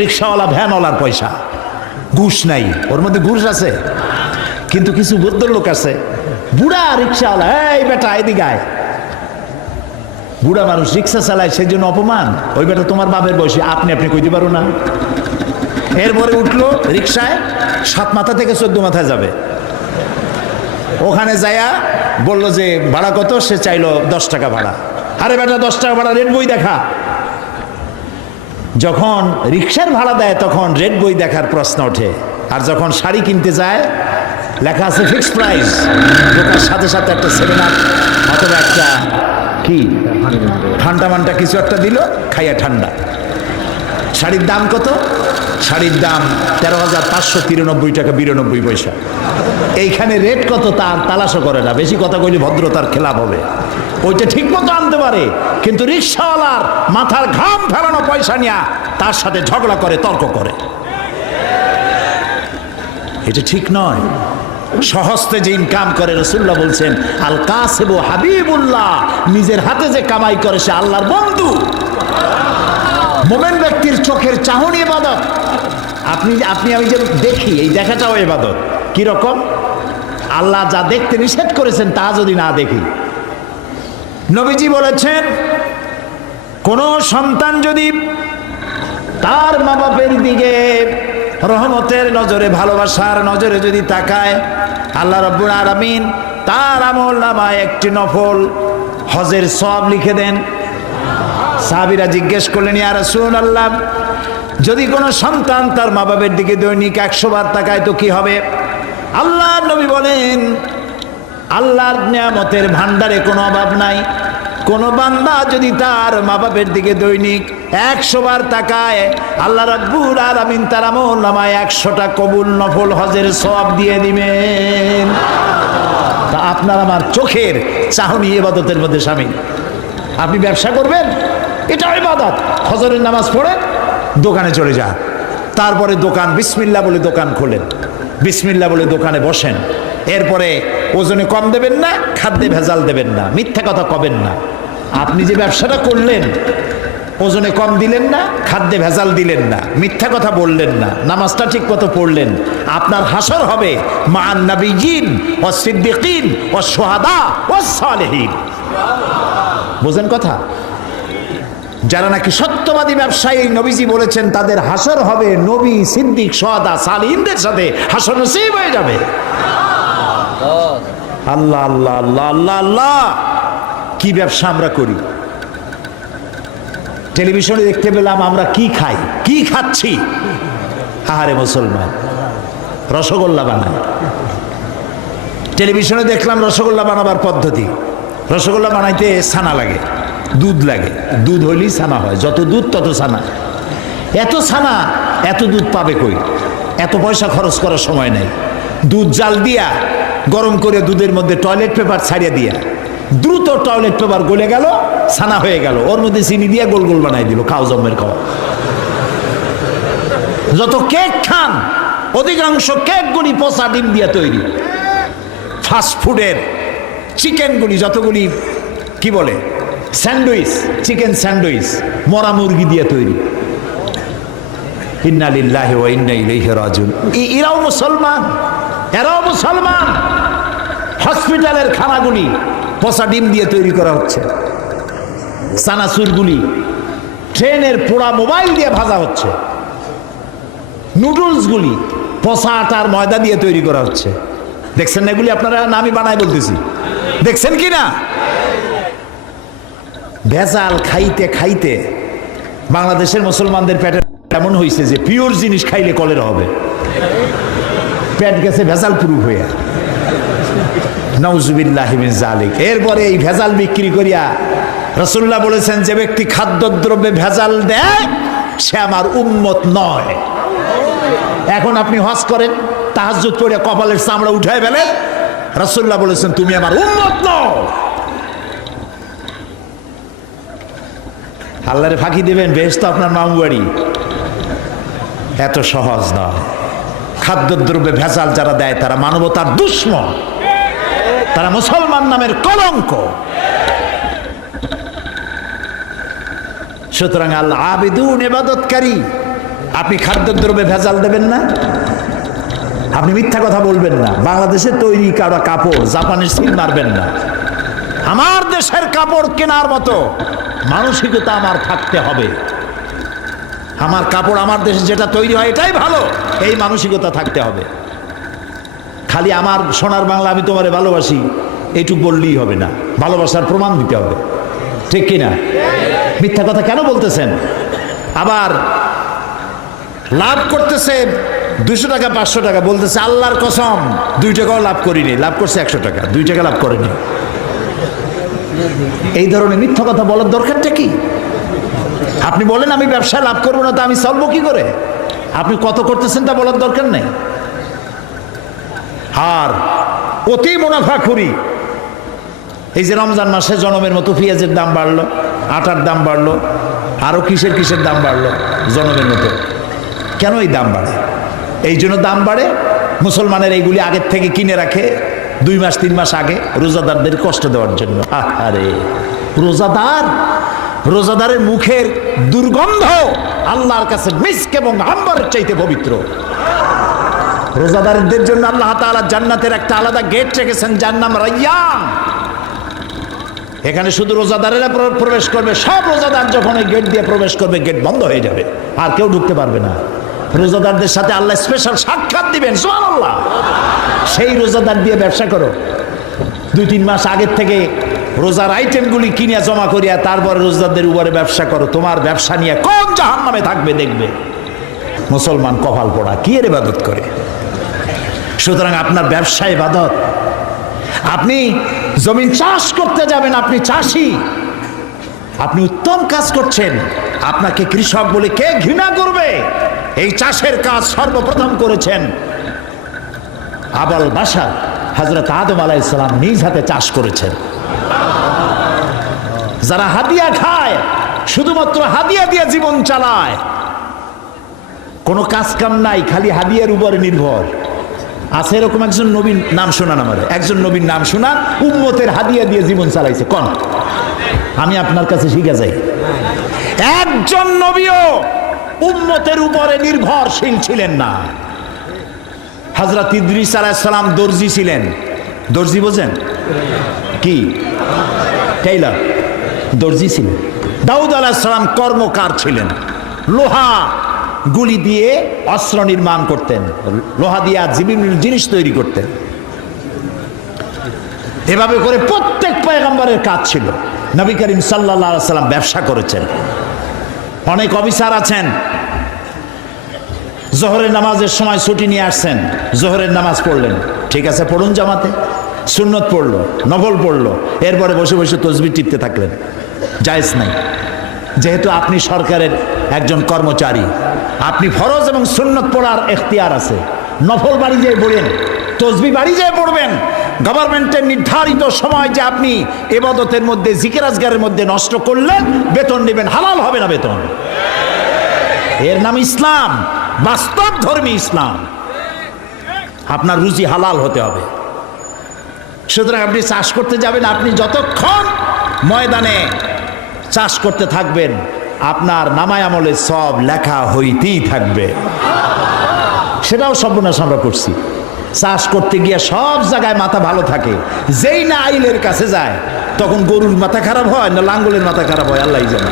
রিক্সাওয়ালা ভ্যানওয়ালার পয়সা, ঘুষ নাই, ওর মধ্যে ঘুষ আছে। কিন্তু কিছু ভদ্রলোক আছে, বুড়া রিক্সাওয়ালা, এই বেটা এদিকে আয়। বুড়া মানুষ রিক্সা চালায়, সেই জন্য অপমান। ওই বেটা তোমার বাপের বয়সী, আপনি কইতে পারো না। এরপরে উঠলো রিক্সায়, 7 মাথা থেকে 14 মাথায় যাবে। ওখানে যায়া বললো যে ভাড়া কত, সে চাইলো 10 টাকা ভাড়া। আরে বেটা 10 টাকা ভাড়া, রেড বই দেখা। যখন রিক্সার ভাড়া দেয় তখন রেড বই দেখার প্রশ্ন ওঠে। আর যখন শাড়ি কিনতে যায় লেখা আছে ফিক্সড প্রাইস, ঢোকার সাথে সাথে একটা 7 আপ অথবা একটা কি ঠান্ডা মান্ডা কিছু একটা দিল, খাইয়া ঠান্ডা। শাড়ির দাম কত? শাড়ির দাম 13,593 টাকা 92 পয়সা। এইখানে রেট কত তার তালাশও করে না, বেশি কথা কইলে ভদ্রতার খেলাপ হবে। ওইটা ঠিক মতো আনতে পারে, কিন্তু রিক্সাওয়ালার মাথার ঘাম ফেলানো পয়সা নিয়ে তার সাথে ঝগড়া করে, তর্ক করে। এটা ঠিক নয়। সহস্তে যে ইনকাম করে, রাসূলুল্লাহ বলছেন আল কাসিবু হাবিবুল্লাহ, নিজের হাতে যে কামাই করে সে আল্লাহর বন্ধু। মুমিন ব্যক্তির চোখের চাহনি ইবাদত। আপনি আমি যে দেখি, এই দেখাটাও ইবাদত। কি রকম? আল্লাহ যা দেখতে নিষেধ করেছেন তা যদি না দেখি। নবীজি বলেছেন কোন সন্তান যদি তার মা বাপের দিকে রহমতের নজরে, ভালোবাসার নজরে যদি তাকায়, আল্লাহ রাব্বুল আলামিন তার আমলনামায় একটি নফল হজের সওয়াব লিখে দেন। সাহাবীরা জিজ্ঞেস করলেন, ইয়া রাসূলুল্লাহ, যদি কোনো সন্তান তার মা বাপের দিকে দৈনিক 100 বার তাকায় তো কি হবে? আল্লাহর নবী বলেন, আল্লাহর নিয়ামতের ভান্ডারে কোনো অভাব নাই। কোনো বান্দা যদি তার মা বাপের দিকে দৈনিক 100 বার তাকায়, আল্লাহ রাব্বুল আলামিন তার আমলনামায় 100টা কবুল নফল হজের সওয়াব দিয়ে দিবেন। তা আপনার আমার চোখের চাহনি ইবাদতের মধ্যে শামিল। আপনি ব্যবসা করবেন, এটা ইবাদত। ফজরের নামাজ পড়ে দোকানে চলে যান, তারপরে দোকান বিসমিল্লাহ বলে দোকান খোলেন, বিসমিল্লাহ বলে দোকানে বসেন। এরপরে ওজনে কম দেবেন না, খাদ্যে ভেজাল দেবেন না, মিথ্যা কথা কবেন না। আপনি যে ব্যবসাটা করলেন, ওজনে কম দিলেন না, খাদ্যে ভেজাল দিলেন না, মিথ্যা কথা বললেন না, নামাজটা ঠিক মতো পড়লেন, আপনার হাসর হবে মা'আন নাবিয়্যিন ওয়াস সিদ্দিকিন ওয়াস শুহাদা ওয়াস সালিহিন। বুঝেন কথা? যারা নাকি সত্যবাদী ব্যবসায়ী, নবীজি বলেছেন তাদের হাসর হবে নবী, সিদ্দিক, শুহাদা, সালিহিনদের সাথে হাসর নসিব হয়ে যাবে। আল্লাহ আল্লাহ আল্লাহ আল্লাহ আল্লাহ, কি ব্যবসা আমরা করি! টেলিভিশনে দেখতে পেলাম আমরা কি খাই, কি খাচ্ছি। আহারে মুসলমান, রসগোল্লা বানায়। টেলিভিশনে দেখলাম রসগোল্লা বানাবার পদ্ধতি। রসগোল্লা বানাইতে ছানা লাগে, দুধ লাগে, দুধ হইলেই ছানা হয়, যত দুধ তত ছানা। এত ছানা এত দুধ পাবে কই? এত পয়সা খরচ করার সময় নেই। দুধ জাল দিয়া গরম করে দুধের মধ্যে টয়লেট পেপার ছাড়িয়ে দিয়া দ্রুত টয়লেট পেপার গলে গেল, ছানা হয়ে গেল, ওর মধ্যে চিনি দিয়ে গোল গোল বানাই দিল, খাও জম্মের খাওয়া। যত কেক খান অধিকাংশ কেকগুলি পচা ডিম দিয়ে তৈরি। ফাস্ট ফুডের চিকেনগুলি যতগুলি কি বলে স্যান্ডউইচ, চিকেন স্যান্ডউইচ মরা মুরগি দিয়ে তৈরি। ইন্না লিল্লাহি ওয়া ইন্না ইলাইহি রাজিউন। এরাও মুসলমান, এরাও মুসলমান। হসপিটালের খানাগুলি পচা ডিম দিয়ে তৈরি করা হচ্ছে, চানাচুরগুলি ট্রেনের পোড়া মোবাইল দিয়ে ভাজা হচ্ছে, নুডলসগুলি পচা আটার ময়দা দিয়ে তৈরি করা হচ্ছে। দেখছেন না এগুলি আপনারা? না আমি বানাই বলতেছি, দেখছেন কি না? ভেজাল খাইতে খাইতে বাংলাদেশের মুসলমানদের পেটে এমন হয়েছে যে পিওর জিনিস খাইলে কলেরা হবে। পেট গেছে ভেজাল পুরু হয়ে, নাউজুবিল্লাহি মিন যালিক। এরপরে এই ভেজাল বিক্রি করিয়া রাসূলুল্লাহ বলেছেন, যে ব্যক্তি খাদ্যদ্রব্যে ভেজাল দেয় সে আমার উম্মত নয়। এখন আপনি হজ করেন, তাহাজ্জুদ পড়ে কপালের চামড়া উঠায় ফেলেন, রাসূলুল্লাহ বলেছেন তুমি আমার উম্মত নও। আল্লাহরে ফাঁকি দেবেন, বেহেশত আপনার মামু বাড়ি। এত সহজ নয়। খাদ্যদ্রব্যে ভেজাল যারা দেয় তারা মানবতার দুশমন, তারা মুসলমান নামের কলঙ্ক। সুতরাং আল্লাহ আবিদুন, ইবাদতকারী, আপনি খাদ্যদ্রব্যে ভেজাল দেবেন না, আপনি মিথ্যা কথা বলবেন না, বাংলাদেশে তৈরি কারা কাপড় জাপানের সিল মারবেন না। আমার দেশের কাপড় কেনার মতো মানসিকতা আমার থাকতে হবে। আমার কাপড় আমার দেশে যেটা তৈরি হয় এটাই ভালো, এই মানসিকতা থাকতে হবে। খালি আমার সোনার বাংলা আমি তোমারে ভালোবাসি এইটুক বললেই হবে না, ভালোবাসার প্রমাণ দিতে হবে, ঠিক কিনা? মিথ্যা কথা কেন বলতেছেন? আবার লাভ করতেছে 200 টাকা 500 টাকা, বলতেছে আল্লাহর কসম 2 টাকাও লাভ করিনি, লাভ করছে 100 টাকা, 2 টাকা লাভ করেনি। এই ধরনের মিথ্যা কথা বলার দরকারটা কি? আপনি বলেন আমি ব্যবসায় লাভ করবো না, তা আমি চলবো কি করে? আপনি কত করতেছেন তা বলার দরকার নেই। আর অতি মুনাফাখুরি, এই যে রমজান মাসে জনমের মতো পেঁয়াজের দাম বাড়লো, আটার দাম বাড়লো, আরো কিসের দাম বাড়লো জনমের মতো। কেন এই দাম বাড়ে? এই জন্য দাম বাড়ে মুসলমানের এইগুলি আগের থেকে কিনে রাখে 2 মাস 3 মাস আগে, রোজাদারদের কষ্ট দেওয়ার জন্য। আরে রোজাদারের মুখের দুর্গন্ধ আল্লাহর কাছে মিস্ক এবং আম্বরের চাইতে পবিত্র। রোজাদারদের জন্য আল্লাহ তাআলা জান্নাতের একটা আলাদা গেট রেখেছেন, যার নাম রায়্যান। এখানে শুধু রোজাদারেরা প্রবেশ করবে। সব রোজাদার যখন এই গেট দিয়ে প্রবেশ করবে, গেট বন্ধ হয়ে যাবে, আর কেউ ঢুকতে পারবে না। রোজাদারদের সাথে আল্লাহ স্পেশাল সাক্ষাৎ দিবেন, সুবহানাল্লাহ। সেই রোজাদার দিয়ে ব্যবসা করো। 2-3 মাস আগের থেকে রোজার আইটেমগুলি কিনে জমা করিয়া তারপরে রোজাদারদের উপরে ব্যবসা করো। তোমার ব্যবসা নিয়ে কোন জাহান্নামে থাকবে দেখবে। মুসলমান কপাল পোড়া, কি এর ইবাদত করে? সুতরাং আপনার ব্যবসা ইবাদত। আপনি জমিন চাষ করতে যাবেন, আপনি চাষি, আপনি উত্তম কাজ করছেন, আপনাকে কৃষক বলে কে ঘৃণা করবে? এই চাষের কাজ সর্বপ্রথম করেছেন আবুল বাশার হযরত আদম আলাইহিস সালাম, নিজ হাতে চাষ করেছেন। যারা হাদিয়া খায়, শুধুমাত্র হাদিয়া দিয়ে জীবন চালায়, কোনো কাজ কাম নাই, খালি হাদিয়ার উপরে নির্ভর আছে, এরকম একজন নবীর নাম শোনান আমার, একজন নবীর নাম শোনান উম্মতের হাদিয়া দিয়ে জীবন চালাইছে। কোন? আমি আপনার কাছে শিখে যাই, একজন নবীও উম্মতের উপরে নির্ভরশীল ছিলেন না। হযরত ইদ্রিস আলাইহিস সালাম দর্জি ছিলেন। দর্জি বোঝেন কি? টেইলর, দর্জি ছিলেন। দাউদ আলাইহিস সালাম কর্মকার ছিলেন, লোহা গুলি দিয়ে অস্ত্র নির্মাণ করতেন, লোহা দিয়ে বিভিন্ন জিনিস তৈরি করতেন। এভাবে করে প্রত্যেক পয়গম্বরের কাজ ছিল। নবী করিম সাল্লাল্লাহু আলাইহি সাল্লাম ব্যবসা করেছেন। অনেক অফিসার আছেন, জোহরের নামাজের সময় ছুটি নিয়ে আসছেন, জোহরের নামাজ পড়লেন, ঠিক আছে পড়ুন জামাতে, সুন্নত পড়লো, নফল পড়লো, এরপরে বসে বসে তাসবিহ টিপতে থাকলেন, জায়েজ নাই। যেহেতু আপনি সরকারের একজন কর্মচারী, আপনি ফরজ এবং সুন্নত পড়ার এখতিয়ার আছে। নফল বাড়ি যেয়ে পড়েন, তাসবিহ বাড়ি যেয়ে পড়বেন। গভর্নমেন্টের নির্ধারিত সময় যে আপনি ইবাদতের মধ্যে, জিকির আজগারের মধ্যে নষ্ট করলেন, বেতন নেবেন। হালাল হবে না বেতন, এর নাম ইসলাম, বাস্তব ধর্মী ইসলাম। আপনার রুজি হালাল হতে হবে। সুতরাং আপনি চাষ করতে যাবেন, আপনি যতক্ষণ ময়দানে চাষ করতে থাকবেন, আপনার নামায় আমলে সব লেখা হইতেই থাকবে। সেটাও সর্বনাশ আমরা করছি। চাষ করতে গিয়ে সব জায়গায় মাথা ভালো থাকে, যেই না আইলের কাছে যায় তখন গরুর মাথা খারাপ হয় না লাঙ্গলের মাথা খারাপ হয় আল্লাহই জানে।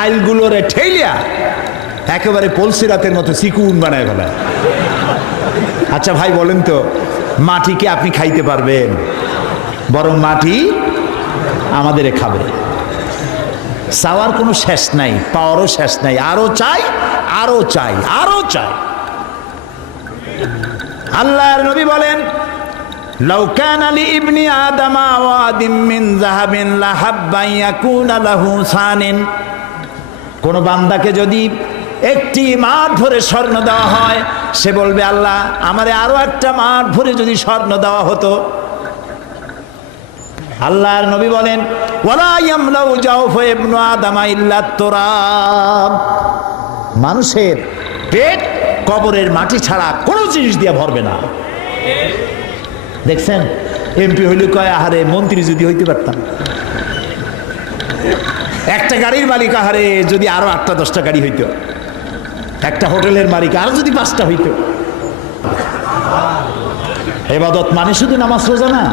আইলগুলোরে ঠেলিয়া একেবারে পলসিরাতের মতো চিকুন বানায় ফেলায়। আচ্ছা ভাই বলেন তো, মাটিকে আপনি খাইতে পারবেন? বরং মাটি আমাদের খাবে। চাওয়ার কোনো শেষ নাই, পাওয়ারও শেষ নাই, আরো চাই, আরো চাই, আরো চাই। আল্লাহর নবী বলেন, লাউ কানা লি ইবনি আদামা ওয়াদিম মিন যাহাবিন লাহাব্বা ইয়াকুনা লাহু সানিন। কোন বান্দাকে যদি একটি মাঠ ভরে স্বর্ণ দেওয়া হয়, সে বলবে আল্লাহ আমারে আরো একটা মাঠ ভরে যদি স্বর্ণ দেওয়া হতো। আল্লাহর নবী বলেন, ওয়ালা ইয়ামলাউ জাওফা ইবনু আদামা ইল্লা তুরাব। মানুষের পেট কবরের মাটি ছাড়া কোনো জিনিস দিয়ে ভরবে না। দেখছেন, এমপি হইলে কয় আহারে মন্ত্রী যদি হইতে পারতাম। একটা গাড়ির মালিক আহারে যদি আরো 8টা 10টা গাড়ি হইতো। একটা হোটেলের মালিক, আর যদি 5টা হইতো। ইবাদত মানে শুধু নামাজ রোজা না।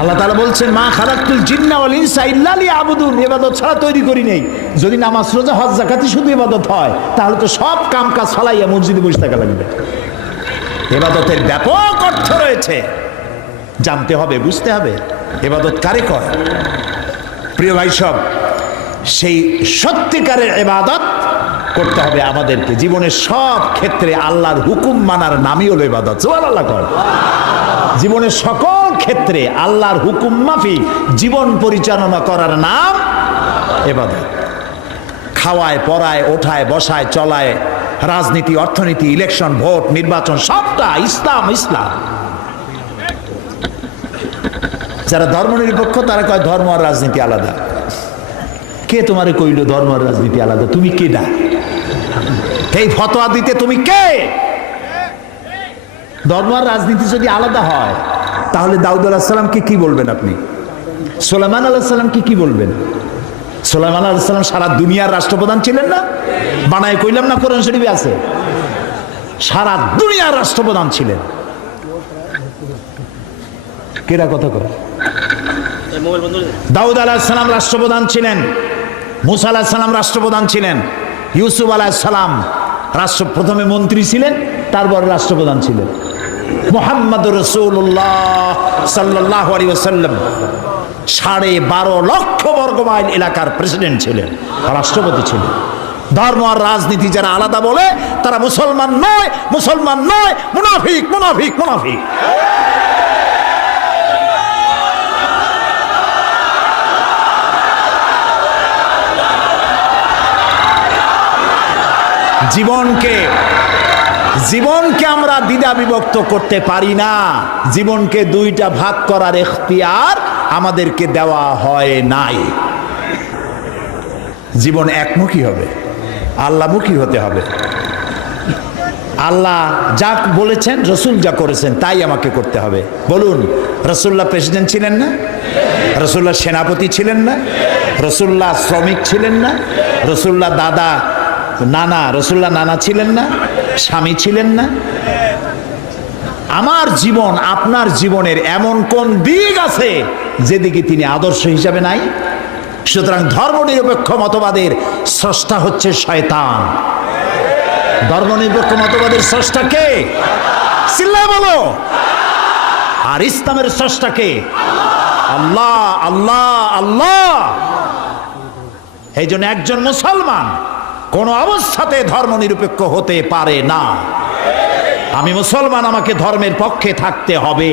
আল্লাহ তাআলা বলছেন, মা খালাকতুল জিন্না ওয়াল ইনসা ইল্লা লিয়াবুদুন, ইবাদত ছাড়া তৈরি করি নেই। যদি নামাজ রোজা হজ যাকাতই শুধু ইবাদত হয়, তাহলে তো সব কাম কাজ ফালাইয়া মসজিদে বসে থাকা লাগবে। ইবাদতের ব্যাপক অর্থ রয়েছে, জানতে হবে, বুঝতে হবে ইবাদত কারে কয়। প্রিয় ভাই সব, সেই সত্যিকারের ইবাদত করতে হবে আমাদেরকে। জীবনের সব ক্ষেত্রে আল্লাহর হুকুম মানার নামই হলো ইবাদত। সুবহানাল্লাহ কর। জীবনের সকল ক্ষেত্রে আল্লাহর হুকুম মাফিক জীবন পরিচালনা করার নাম ইবাদত। খাওয়ায়, পড়ায়, ওঠায়, বসায়, চলায়, রাজনীতি, অর্থনীতি, ইলেকশন, ভোট, নির্বাচন, সবটা ইসলাম। ইসলাম। যারা ধর্মনিরপেক্ষ তারা কয় ধর্ম আর রাজনীতি আলাদা। কে তোমারে কইল ধর্ম আর রাজনীতি আলাদা? তুমি কে না এই ফতোয়া দিতে? তুমি কে? ধর্ম আর রাজনীতি যদি আলাদা হয়, তাহলে দাউদ আলাইহিস সালামকে কি বলবেন আপনি? সুলাইমান আলাইহিস সালামকে কি বলবেন? সুলাইমান আলাইহিস সালাম সারা দুনিয়ার রাষ্ট্রপ্রধান ছিলেন না? বানায় কইলাম না, কোরআন শরীফে আছে। সারা দুনিয়ার রাষ্ট্রপ্রধান ছিলেন। কেডা কথা কয়? দাউদ আলাইহিস সালাম রাষ্ট্রপ্রধান ছিলেন, মুসা আলাইহিস সালাম রাষ্ট্রপ্রধান ছিলেন, ইউসুফ আলাইহিস সালাম প্রথমে মন্ত্রী ছিলেন, তারপর রাষ্ট্রপ্রধান ছিলেন। মুহাম্মদুর রাসূলুল্লাহ সাল্লাল্লাহু আলাইহি ওয়াসাল্লাম 12.5 লক্ষ বর্গ মাইল এলাকার প্রেসিডেন্ট ছিলেন, রাষ্ট্রপতি ছিলেন। ধর্ম আর রাজনীতি যারা আলাদা বলে তারা মুসলমান নয়, মুসলমান নয়, মুনাফিক, মুনাফিক, মুনাফিক। জীবনকে আমরা দ্বিধা বিভক্ত করতে পারি না। জীবনকে দুইটা ভাগ করার এখতিয়ার আমাদেরকে দেওয়া হয় নাই। জীবন একমুখী হবে, আল্লাহমুখী হতে হবে। আল্লাহ যা বলেছেন, রসুল যা করেছেন তাই আমাকে করতে হবে। বলুন, রসুল্লাহ প্রেসিডেন্ট ছিলেন না? রসুল্লাহ সেনাপতি ছিলেন না? রসুল্লাহ শ্রমিক ছিলেন না? রসুল্লাহ রসুল্লাহ নানা ছিলেন না? স্বামী ছিলেন না? আমার জীবন, আপনার জীবনের এমন কোন দিক আছে যেদিকে তিনি আদর্শ হিসাবে নাই? সুতরাং ধর্মনিরপেক্ষ মতবাদের স্রষ্টা হচ্ছে শয়তান। ধর্মনিরপেক্ষ মতবাদের স্রষ্টা কে? চিল্লায় বলো। আর ইসলামের স্রষ্টা কে? আল্লাহ, আল্লাহ, আল্লাহ। এই জন্য একজন মুসলমান কোন অবস্থাতে ধর্মনিরপেক্ষ হতে পারে না। আমি মুসলমান, আমাকে ধর্মের পক্ষে থাকতে হবে।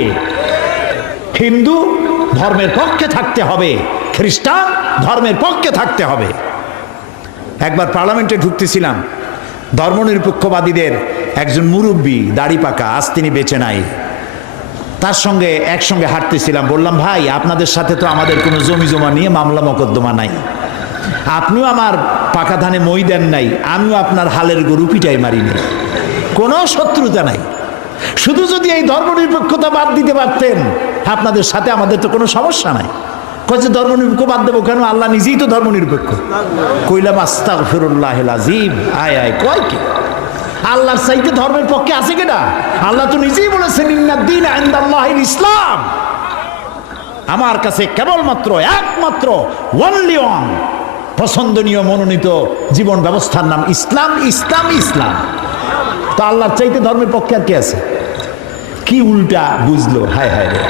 হিন্দু ধর্মের পক্ষে থাকতে হবে, খ্রিস্টান ধর্মের পক্ষে থাকতে হবে। একবার পার্লামেন্টে ঢুকতেছিলাম, ধর্মনিরপেক্ষবাদীদের একজন মুরব্বী, দাড়ি পাকা, আজ তিনি বেঁচে নাই, তার সঙ্গে একসঙ্গে হাঁটতেছিলাম। বললাম, ভাই আপনাদের সাথে তো আমাদের কোনো জমি জমা নিয়ে মামলা মোকদ্দমা নাই, আপনিও আমার পাকা ধানে মই দেন নাই, আমিও আপনার হালের গরু পিটাই মারিনি, কোনো শত্রুতা নাই। শুধু যদি এই ধর্মনিরপেক্ষতা বাদ দিতে পারতেন, আপনাদের সাথে আমাদের তো কোনো সমস্যা নাই। কয় যে ধর্মনিরপেক্ষ বাদ দেবো কেন? আল্লাহ নিজেই তো ধর্মনিরপেক্ষ। কইলাম, আস্তাগফিরুল্লাহিল আযীম। আয় আয়, কয় কি? আল্লাহর চাইতে ধর্মের পক্ষে আছে কেডা? আল্লাহ তো নিজেই বলেছেন, ইন্নাদ-দীন ইনদাল্লাহিল ইসলাম। আমার কাছে কেবলমাত্র, একমাত্র, ওয়ানলি ওয়ান পছন্দনীয় মনোনীত জীবন ব্যবস্থার নাম ইসলাম, ইসলাম, ইসলাম। তো আল্লাহর চাইতে ধর্মের পক্ষে আর কে আছে? কি উল্টা বুঝলো! হায় হায় রে,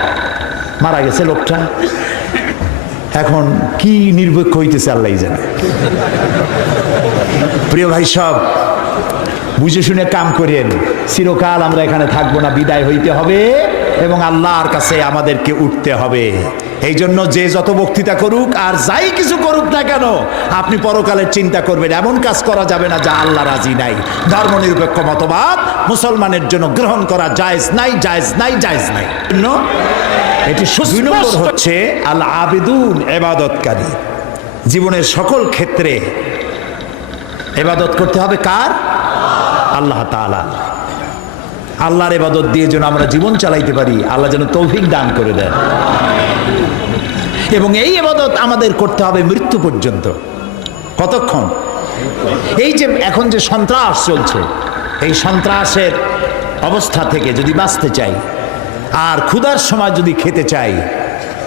মারা গেছে লোকটা, এখন কি নিরপেক্ষ হইতেছে আল্লাহই জানে। প্রিয় ভাই সব, বুঝে শুনে কাম করেন। চিরকাল আমরা এখানে থাকবো না, বিদায় হইতে হবে এবং আল্লাহর কাছে আমাদেরকে উঠতে হবে। এই জন্য যে যত বক্তৃতা করুক আর যাই কিছু করুক না কেন, আপনি পরকালের চিন্তা করবেন। এমন কাজ করা যাবে না যা আল্লাহ রাজি নাই। ধর্মনিরপেক্ষ মতবাদ মুসলমানের জন্য গ্রহণ করা জায়েজ নাই, জায়েজ নাই, জায়েজ নাই। এটি দুই নম্বর হচ্ছে আল আবিদুন, ইবাদতকারী। জীবনের সকল ক্ষেত্রে ইবাদত করতে হবে কার? আল্লাহ তাআলা। আল্লাহর ইবাদত দিয়ে যেন আমরা জীবন চালাইতে পারি, আল্লাহ যেন তৌফিক দান করে দেন। এবং এই ইবাদত আমাদের করতে হবে মৃত্যু পর্যন্ত। কতক্ষণ? এই যে এখন যে সন্ত্রাস চলছে, এই সন্ত্রাসের অবস্থা থেকে যদি বাঁচতে চাই আর ক্ষুধার সময় যদি খেতে চাই,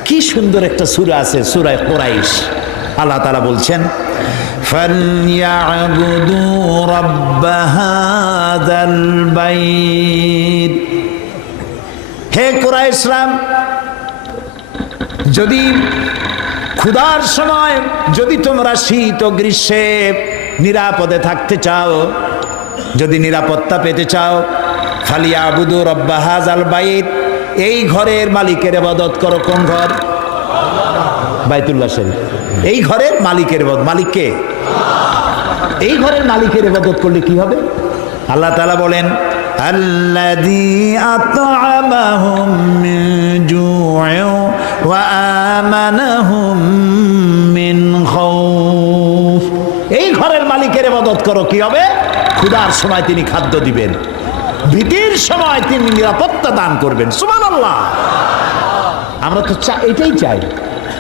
কি সুন্দর একটা সূরা আছে, সূরা কুরাইশ। আল্লাহ তাআলা বলছেন, ফালইয়াবুদু রাব্ব হাযাল বাইত। হে কুরাইশরা, যদি ক্ষুধার সময় যদি তোমরা শীত ও গ্রীষ্মে নিরাপদে থাকতে চাও, যদি নিরাপত্তা পেতে চাও, ফালিয়াবুদু রাব্ব হাযাল বাইত, এই ঘরের মালিকের ইবাদত করো। কোন ঘর? বাইতুল্লাহ শরীফ। এই ঘরের মালিকের ইবাদত, মালিক কে? এই ঘরের মালিকের ইবাদত করলে কি হবে? আল্লাহ তাআলা বলেন, আল্লাযী আত'আমাহুম মিন জু'ইন ওয়া আমানাহুম মিন খাউফ। এই ঘরের মালিকের ইবাদত করো, কি হবে? ক্ষুধার সময় তিনি খাদ্য দিবেন, ভীতির সময় তিনি নিরাপত্তা দান করবেন। সুবহানাল্লাহ। আমরা তো এটাই চাই,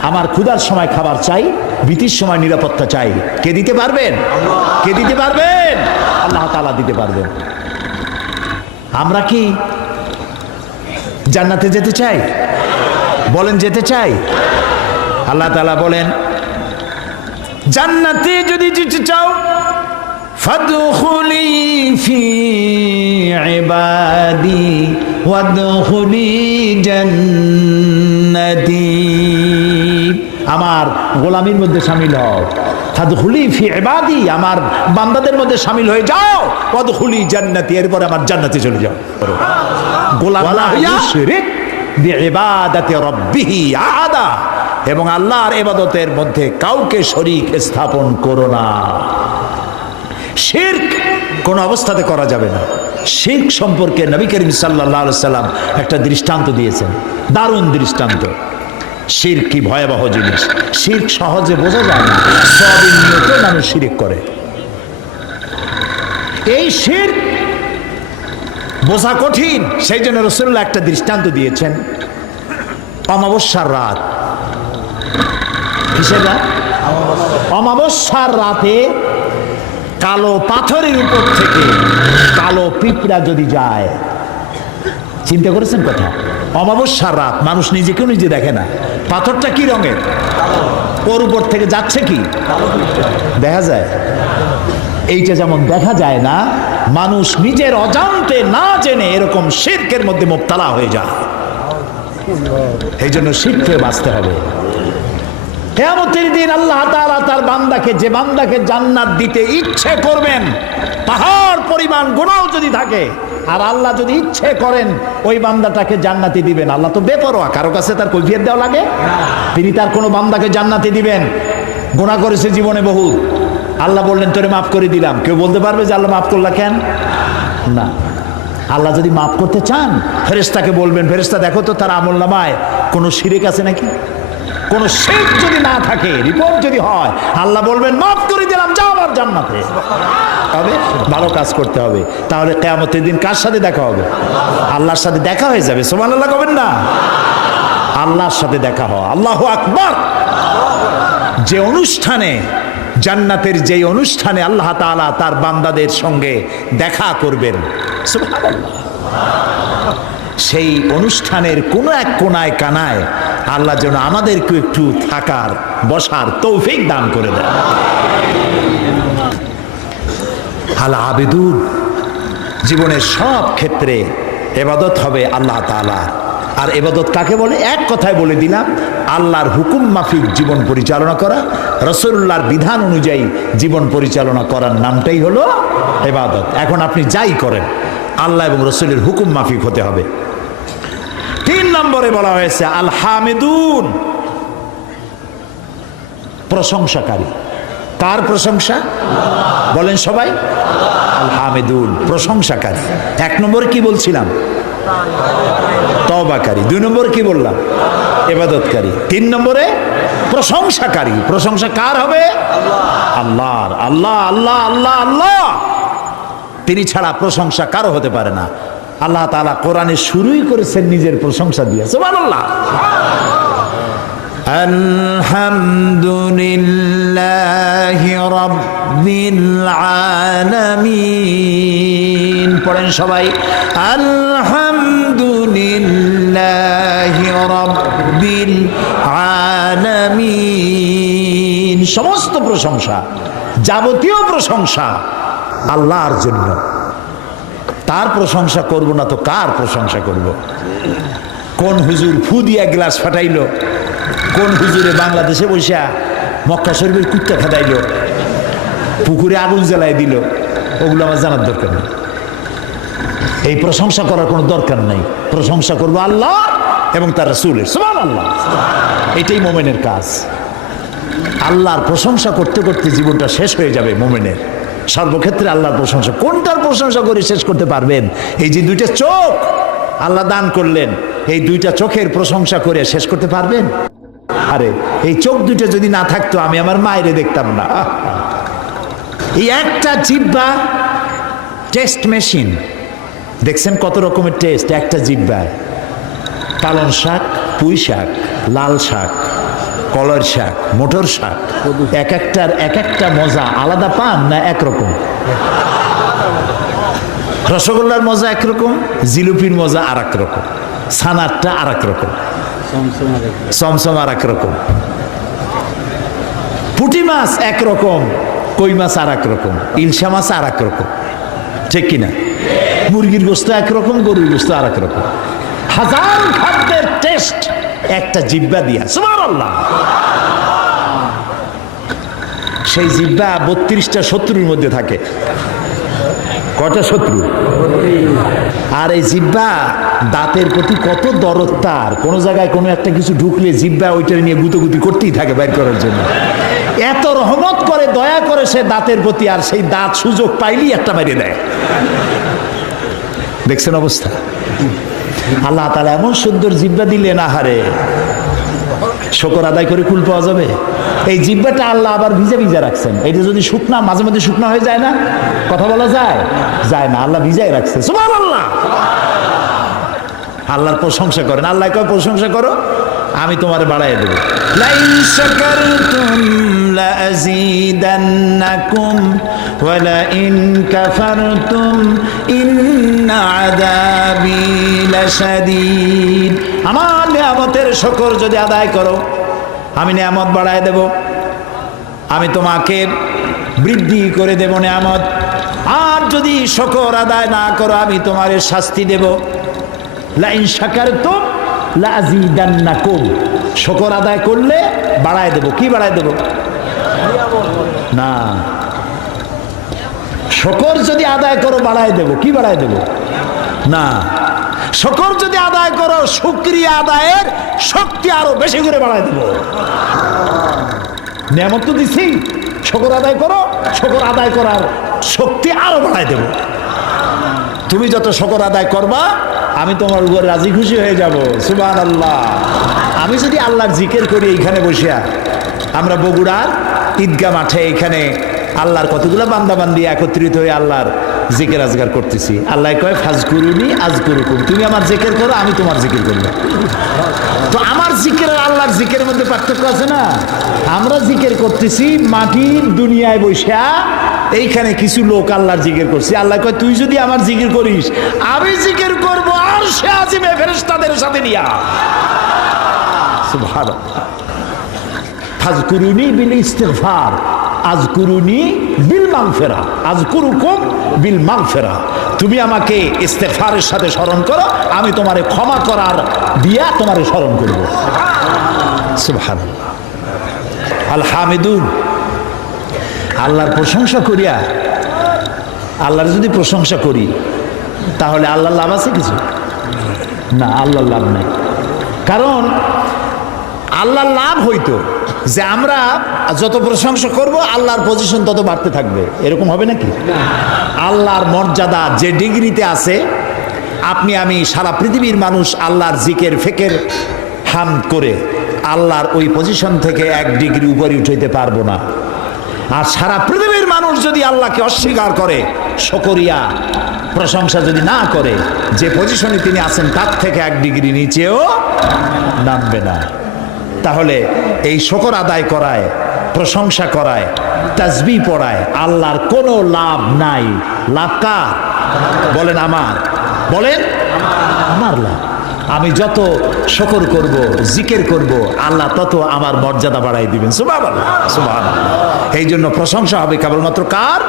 আমার ক্ষুধার সময় খাবার চাই, ভীতির সময় নিরাপত্তা চাই। কে দিতে পারবেন? কে দিতে পারবেন? আল্লাহ তাআলা দিতে পারবেন। আমরা কি জান্নাতে যেতে চাই? বলেন, যেতে চাই? আল্লাহ তাআলা বলেন, জান্নাতে যদি যেতে চাও, ফাদখুলি ফি ইবাদি ওয়াদখুলি জান্নাতি। আমার গোলামীর মধ্যে শামিল হও। ফাদখুলি ফি ইবাদি, আমার বান্দাদের মধ্যে শামিল হয়ে যাও। ওয়াদখুলি জান্নাতি, এরপর আমার জান্নাতে চলে যাও। গোলাম না হইয়া শিরক বিইবাদাতি রাব্বিহি আহাদা, এবং আল্লাহর ইবাদতের মধ্যে কাউকে শরীক স্থাপন করো না। শিরক কোন অবস্থাতে করা যাবে না। শিরক সম্পর্কে নবী করিম সাল্লাল্লাহু আলাইহি সাল্লাম একটা দৃষ্টান্ত দিয়েছেন, দারুণ দৃষ্টান্ত। শিরক কি ভয়াবহ জিনিস। শিরক সহজে বোঝা যায় না, সবিন নিয়তে মানুষ শিরক করে। এই শিরক বোঝা কঠিন, সেই জন্য রাসূলুল্লাহ একটা দৃষ্টান্ত দিয়েছেন। অমাবস্যার রাত, কিসের রাত? অমাবস্যার রাতে কালো পাথরের উপর থেকে কালো পিঁপড়া যদি যায়, চিন্তা করেছেন কথা? অমাবস্যার রাত, মানুষ নিজেকেও নিজে দেখে না, পাথরটা কি রঙের, ওর উপর থেকে যাচ্ছে কি দেখা যায়? এইটা যেমন দেখা যায় না, মানুষ নিজের অজান্তে না জেনে এরকম শিরকের মধ্যে মুবতালা হয়ে যায়। এই জন্য শিরক থেকে বাঁচতে হবে। কিয়ামতের দিন আল্লাহ তাআলা তার বান্দাকে, যে বান্দাকে জান্নাত দিতে ইচ্ছে করবেন, পাহাড় পরিমাণ গুনাহ যদি থাকে, আর আল্লাহ যদি ইচ্ছে করেন ওই বান্দাটাকে জান্নাতে দিবেন। আল্লাহ তো বেপরোয়া, কারো কাছে তার কৈফিয়ত দেওয়া লাগে? তিনি তার কোনো বান্দাকে জান্নাতে দিবেন। গুনাহ করেছে জীবনে বহুত, আল্লাহ বললেন তোরে মাফ করে দিলাম। কেউ বলতে পারবে যে আল্লাহ মাফ করলা কেন? না। আল্লাহ যদি মাফ করতে চান, ফেরেশতাকে বলবেন, ফেরেশতা দেখো তো তার আমলনামায় কোনো শিরক আছে নাকি। কোন শিরক যদি না থাকে, রিপোর্ট যদি হয়, আল্লাহ বলবেন মাফ করে দিলাম, যাও আমার জান্নাতে। তবে ভালো কাজ করতে হবে, তাহলে কিয়ামতের দিন কার সাথে দেখা হবে? আল্লাহর সাথে দেখা হয়ে যাবে। সুবহানাল্লাহ কবেন না? আল্লাহর সাথে দেখা হয়। আল্লাহু আকবার। যে অনুষ্ঠানে, জান্নাতের যে অনুষ্ঠানে আল্লাহ তাআলা তার বান্দাদের সঙ্গে দেখা করবেন, সুবহানাল্লাহ, সেই অনুষ্ঠানের কোন এক কোনায় কানায় আল্লাহ যেন আমাদেরকে একটু থাকার বসার তৌফিক দান করে দেন। আল আবেদুন, জীবনের সব ক্ষেত্রে ইবাদত হবে আল্লাহ তাআলা। আর ইবাদত কাকে বলে? এক কথায় বলে দিলাম, আল্লাহর হুকুম মাফিক জীবন পরিচালনা করা, রাসূলুল্লাহর বিধান অনুযায়ী জীবন পরিচালনা করার নামটাই হলো ইবাদত। এখন আপনি যাই করেন, আল্লাহ এবং রাসূলের হুকুম মাফিক হতে হবে। 3 নম্বরে বলা হয়েছে আল হামিদুন, প্রশংসাকারী। কার প্রশংসা? বলেন সবাই। আল হামিদুন, প্রশংসাকারী। 1 নম্বরে কি বলছিলাম? তওবাকারী। 2 নম্বরে কি বললাম? ইবাদতকারী। 3 নম্বরে প্রশংসাকারী। প্রশংসা কার হবে? আল্লাহর। আল্লাহ আল্লাহ আল্লাহ আল্লাহ, তিনি ছাড়া প্রশংসা কারো হতে পারে না। আল্লাহ তাআলা কোরআনে শুরুই করেছেন নিজের প্রশংসা দিয়ে। সুবহানাল্লাহ। আলহামদুলিল্লাহি রাব্বিল আলামিন। পড়েন সবাই, আলহামদুলিল্লাহি রাব্বিল আলামিন। সমস্ত প্রশংসা, যাবতীয় প্রশংসা আল্লাহর জন্য। তার প্রশংসা করব না তো কার প্রশংসা করব? কোন হুজুর ফু দিয়া গ্লাস ফাটাইলো, কোন হুজুরে বাংলাদেশে বসে মক্কা শরীফের কুত্তা খেদাইলো, পুকুরে আগুন জ্বালাই দিল, ওগুলো আমার জানার দরকার নেই। এই প্রশংসা করার কোনো দরকার নেই। প্রশংসা করবো আল্লাহ এবং তার রাসূলের। সুবহানাল্লাহ, এটাই মোমেনের কাজ। আল্লাহর প্রশংসা করতে করতে জীবনটা শেষ হয়ে যাবে মোমেনের। সর্বক্ষেত্রে আল্লাহর প্রশংসা, কোনটার প্রশংসা করে শেষ করতে পারবেন? এই যে দুইটা চোখ আল্লাহ দান করলেন, এই দুইটা চোখের প্রশংসা করে শেষ করতে পারবেন? আরে এই চোখ দুইটা যদি না থাকতো আমি আমার মায়েরে দেখতাম না। এই একটা জিহ্বা টেস্ট মেশিন, দেখছেন কত রকমের টেস্ট একটা জিহ্বায়। পালং শাক, পুঁই শাক, লাল শাক, কলর শাক, মোটর শাক, এক একটার এক একটা মজা আলাদা পান না একরকম? রসগোল্লার মজা একরকম, জিলিপির মজা আর এক রকম, ছানারটা আর এক রকম, চমচম আর এক রকম, পুঁটি মাছ একরকম, কই মাছ আর এক রকম, ইলশা মাছ আর এক রকম, ঠিক কিনা? মুরগির গোস্ত একরকম, গরুর গোস্ত আর এক রকম। হাজার খাদ্যের টেস্ট একটা জিহ্বা দিয়া। সুবহানাল্লাহ। সেই জিহ্বা 32টা শত্রুর মধ্যে থাকে। কটা শত্রু? আর এই জিহ্বা দাঁতের প্রতি কত দরদ তার। কোনো জায়গায় কোনো একটা কিছু ঢুকলে জিহ্বা ওইটা নিয়ে গুতোগুতি করতেই থাকে বাইর করার জন্য। এত রহমত করে, দয়া করে সে দাঁতের প্রতি, আর সেই দাঁত সুযোগ পাইলেই একটা মেরে দেয়। দেখছেন অবস্থা? আল্লাহ তাআলা এমন সুন্দর জিহ্বা দিলেন, আহারে শুকর আদায় করে কুল পাওয়া যাবে। এই জিহ্বাটা আল্লাহ আবার ভিজা ভিজা রাখছেন। এটা যদি শুকনা, মাঝে মাঝে শুকনা হয়ে যায় না, কথা বলা যায়? যায় না, আল্লাহ ভিজাই রাখছে। সুবহানাল্লাহ। আল্লাহর প্রশংসা করেন। আল্লাহ কয় প্রশংসা করো, আমি তোমারে বাড়ায় দেব। লাইন শাকারতুম লাযীদান্নাকুম ওয়া লাইন কাফারতুম ইন্না আযাবী লাশাদীদ। আমার নিয়ামতের শুকর যদি আদায় করো, আমি নিয়ামত বাড়ায় দেব, আমি তোমাকে বৃদ্ধি করে দেব নিয়ামত। আর যদি শুকর আদায় না করো, আমি তোমারে শাস্তি দেব। লাইন শাকারতুম লাযীদান্নাকুম, শুকর আদায় করলে বাড়ায় দেব। কি বাড়ায় দেব? না, শুকর যদি আদায় করো বাড়ায় দেব। কি বাড়ায় দেব? না, শুকর যদি আদায় করো শুকরিয়া আদায়ের শক্তি আরো বেশি করে বাড়ায় দেব। নিয়ামত তো দিছি, শুকর আদায় করো, শুকর আদায় করার শক্তি আরো বাড়ায় দেব। তুমি যত শুকর আদায় করবা, আমি তোমার উপর রাজি খুশি হয়ে যাব। সুবহানাল্লাহ। আমি যদি আল্লাহর জিকির করি এইখানে বসিয়া, আমরা বগুড়ার ঈদগাহ মাঠে এইখানে আল্লাহর কতগুলো বান্দাবান্দি একত্রিত হয়ে আল্লাহর জিকির আজগার করতেছি। আল্লাহ কয় ফাজকুরুনি আজকুরুকুম, তুমি আমার জিকির করো, আমি তোমার জিকির করব। তো আমার জিকির আর আল্লাহর জিকিরের মধ্যে পার্থক্য আছে না? আমরা জিকির করতেছি মাটির দুনিয়ায় বসিয়া, এইখানে কিছু লোক আল্লাহর জিকির করছে। আল্লাহ কয় তুই যদি আমার জিকির করিস, আমি জিকির করব আরশে আজিমে ফেরেশতাদের সাথে নিয়া। সুবহানাল্লাহ। ফাজকুরুনি বিল ইস্তিগফার আযকুরুনি বিল মাগফিরা আযকুরুকুম বিল মাগফিরা। তুমি আমাকে ইস্তিগফারের সাথে স্মরণ করো, আমি তোমারে ক্ষমা করার দিয়া তোমারে স্মরণ করব। সুবহানাল্লাহ। আল হামিদুন, আল্লাহর প্রশংসা করিয়া, আল্লাহর যদি প্রশংসা করি তাহলে আল্লাহর লাভ আছে কিছু? না, আল্লাহর লাভ নাই। কারণ আল্লাহর লাভ হইতো যে আমরা যত প্রশংসা করব আল্লাহর পজিশন তত বাড়তে থাকবে। এরকম হবে নাকি? আল্লাহর মর্যাদা যে ডিগ্রিতে আছে, আপনি আমি সারা পৃথিবীর মানুষ আল্লাহর জিকির ফিকির হামদ করে আল্লাহর ওই পজিশন থেকে 1 ডিগ্রি উপরে উঠাইতে পারবো না। আর সারা পৃথিবীর মানুষ যদি আল্লাহকে অস্বীকার করে, শুকরিয়া প্রশংসা যদি না করে, যে পজিশনে তিনি আছেন তার থেকে 1 ডিগ্রি নিচেও নামবে না। তাহলে এই শুকর আদায় করায়, প্রশংসা করায়, তাসবিহ পড়ায় আল্লাহর কোনো লাভ নাই। লাভ কার? বলেন আমার, বলেন আমার লাভ। আমি যত শুকর করব, জিকির করব, আল্লাহ তত আমার মর্যাদা বাড়াই দিবেন। সুবহানাল্লাহ, সুবহানাল্লাহ। এই জন্য প্রশংসা হবে কেবলমাত্র কার?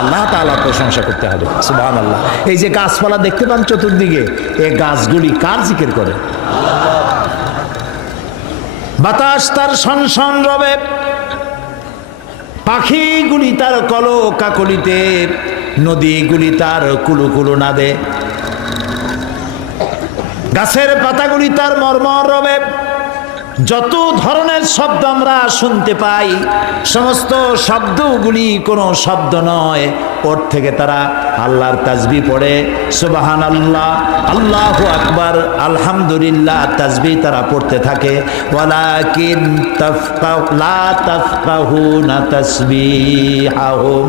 আল্লাহ তাআলার প্রশংসা করতে হবে। সুবহানাল্লাহ। এই যে গাছপালা দেখতে পান চতুর্দিকে, এই গাছগুলি কার জিকির করে? বাতাস তার শনশন রবে, পাখিগুলি তার কলো কাকলিতে, নদীগুলি তার কুলুকুলু নাদে, গাছের পাতাগুলি তার মর্মর রবে। যত ধরনের শব্দ আমরা শুনতে পাই, সমস্ত শব্দগুলি কোনো শব্দ নয়, ওর থেকে তারা আল্লাহর তাসবিহ পড়ে। সুবহানাল্লাহ, আল্লাহু আকবার, আলহামদুলিল্লাহ তাসবিহ তারা পড়তে থাকে। ওয়ালাকিন লা তাফকাহুনা তাসবিহাহুম,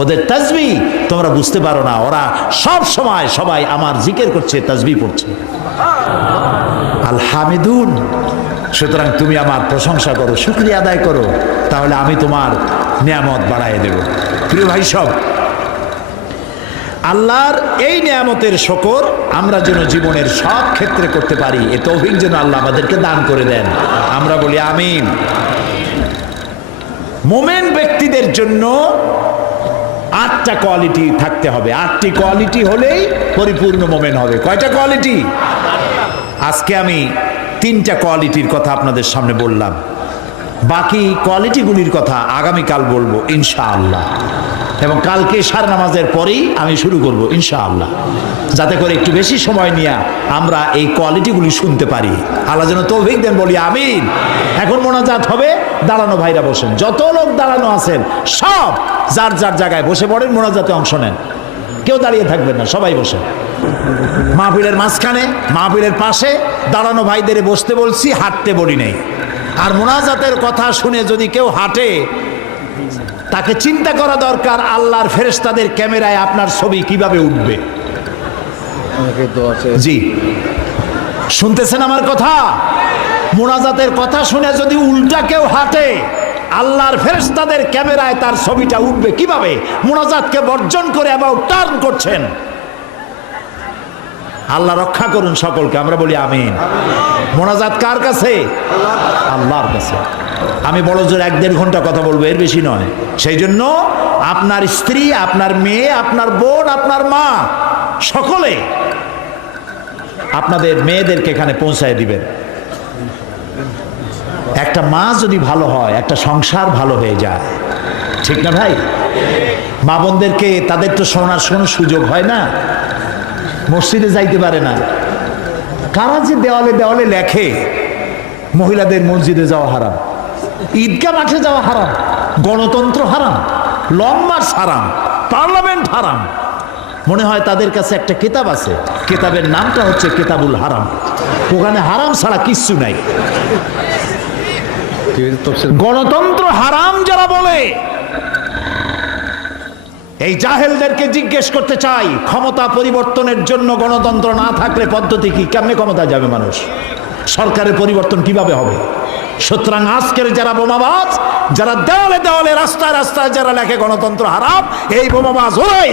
ওদের তাসবিহ তোমরা বুঝতে পারো না। ওরা সব সময় সবাই আমার জিকির করছে, তাসবিহ পড়ছে। আল হামিদুন, সুতরাং তুমি আমার প্রশংসা করো, শুকরিয়া আদায় করো, তাহলে আমি তোমার নিয়ামত বাড়ায় দেব। প্রিয় ভাই সব, আল্লাহর এই নিয়ামতের শুকর আমরা যেন জীবনের সব ক্ষেত্রে করতে পারি, এ তৌফিক যেন আল্লাহ আমাদেরকে দান করে দেন। আমরা বলি আমিন। মুমিন ব্যক্তিদের জন্য 8টা কোয়ালিটি থাকতে হবে। 8টি কোয়ালিটি হলেই পরিপূর্ণ মুমিন হবে। কয়টা কোয়ালিটি? আজকে আমি 3টা কোয়ালিটির কথা আপনাদের সামনে বললাম, বাকি কোয়ালিটিগুলির কথা আগামীকাল বলবো ইনশাআল্লাহ, এবং কালকে সার নামাজের পরেই আমি শুরু করব ইনশাআল্লাহ, যাতে করে একটু বেশি সময় নিয়ে আমরা এই কোয়ালিটিগুলি শুনতে পারি। আল্লাহ যেন তৌফিক দেন, বলি আমিন। এখন মোনাজাত হবে, দাঁড়ানো ভাইরা বসেন, যত লোক দাঁড়ানো আছেন সব যার যার জায়গায় বসে পড়েন, মোনাজাতে অংশ নেন, কেউ দাঁড়িয়ে থাকবেন না, সবাই বসেন। মাহফিলের মাঝখানে, মাহফিলের পাশে দাঁড়ানো ভাইদের বসতে বলছি, হাঁটতে বলি নাই। আর মোনাজাতের কথা শুনে যদি কেউ হাঁটে, তাকে চিন্তা করা দরকার আল্লাহর ফেরেশতাদের ক্যামেরায় আপনার ছবি কিভাবে উঠবে। জি, শুনতেছেন আমার কথা? মোনাজাতের কথা শুনে যদি উল্টা কেউ হাঁটে, আল্লাহর ফেরেশতাদের ক্যামেরায় তার ছবিটা উঠবে কিভাবে? মোনাজাতকে বর্জন করে আবার টার্ন করছেন। আল্লাহ রক্ষা করুন সকলকে, আমরা বলি আমিন। মোনাজাত কার কাছে? আল্লাহর কাছে। আমি বড় জোর 1-1.5 ঘন্টা কথা বলবো, এর বেশি নয়। সেই জন্য আপনার স্ত্রী, আপনার মেয়ে, আপনার বোন, আপনার মা, সকলে আপনাদের মেয়েদেরকে এখানে পৌঁছায় দিবেন। একটা মা যদি ভালো হয়, একটা সংসার ভালো হয়ে যায়, ঠিক না ভাই? মা বোনদেরকে তাদের তো শোনার কোনো সুযোগ হয় না, মসজিদে যাইতে পারে না। কারা যে দেওয়ালে দেওয়ালে লেখে মহিলাদের মসজিদে যাওয়া হারাম, ঈদগাহ মাঠে যাওয়া হারাম, গণতন্ত্র হারাম, লং মার্চ হারাম, পার্লামেন্ট হারাম, মনে হয় তাদের কাছে একটা কিতাব আছে, কিতাবের নামটা হচ্ছে কিতাবুল হারাম। ওখানে হারাম ছাড়া কিচ্ছু নাই। গণতন্ত্র হারাম যারা বলে, এই জাহেলদেরকে জিজ্ঞেস করতে চাই, ক্ষমতা পরিবর্তনের জন্য গণতন্ত্র না থাকলে পদ্ধতি কি? কেমনে ক্ষমতা যাবে মানুষ? সরকারের পরিবর্তন কিভাবে হবে? সুতরাং আজকের যারা বোমাবাজ, যারা দেওয়ালে দেওয়ালে, রাস্তায় রাস্তায় যারা লেখে গণতন্ত্র হারাম, এই বোমাবাজ ওরাই।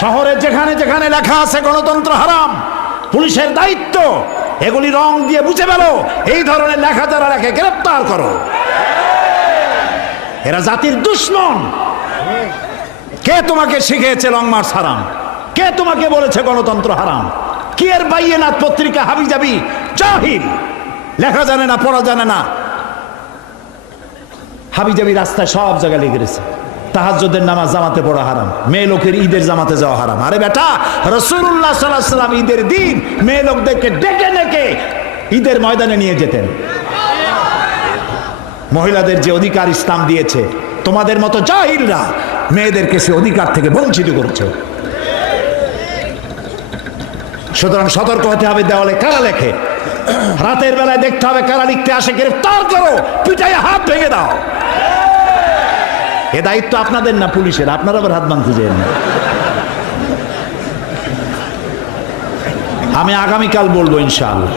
শহরে যেখানে যেখানে লেখা আছে গণতন্ত্র হারাম, পুলিশের দায়িত্ব এগুলি রং দিয়ে বুঝে ফেলো, এই ধরনের লেখা যারা লেখে গ্রেফতার করো। এরা জাতির দুশমন। কে তোমাকে শিখিয়েছে লং মার্চ হারাম? কে তোমাকে বলেছে গণতন্ত্র হারাম? কি এর বাইয়েনাত পত্রিকা হাবি যাবি জাহিল, লেখা জানে না, পড়া জানে না, হাবি যাবি রাস্তায় সব জায়গায় লিখে গেছে তাহাজ্জুদের নামাজ জামাতে পড়া হারাম, মেয়ে লোকের ঈদের জামাতে যাওয়া হারাম। আরে বেটা, রাসূলুল্লাহ সাল্লাল্লাহু আলাইহি ওয়াসাল্লাম ঈদের দিন মেয়ে লোকদেরকে ডেকে ডেকে ঈদের ময়দানে নিয়ে যেতেন। মহিলাদের যে অধিকার ইসলাম দিয়েছে, তোমাদের মতো জাহিলরা মেয়েদেরকে সে অধিকার থেকে বঞ্চিত করছে। সুতরাং সতর্ক হতে হবে, দেওয়ালে কারা লেখে, রাতের বেলায় দেখতে হবে কারা লিখতে আসে, গ্রেফতার করো, পিটাইয়া হাত ভেঙে দাও। এ দায়িত্ব আপনাদের না পুলিশের, আপনারা আবার হাত ভাঙতে যান না। আমি আগামীকাল বলবো ইনশাআল্লাহ।